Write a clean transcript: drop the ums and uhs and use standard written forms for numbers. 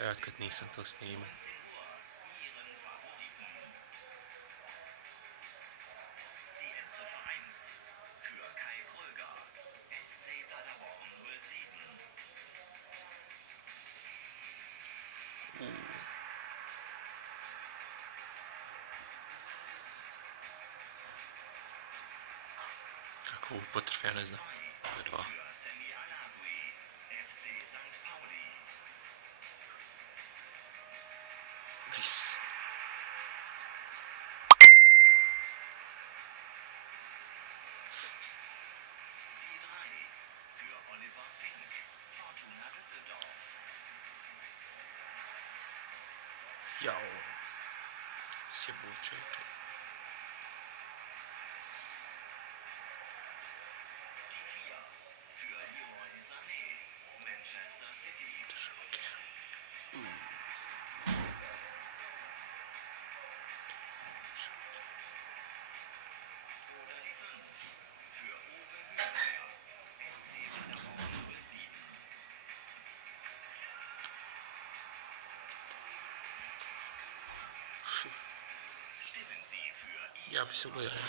Ja, kad nisam to snimao. Kako upotrf, ja ne znam. Dva. Nice. Jao. Sjebo, čekaj. Ja bi se ugledao.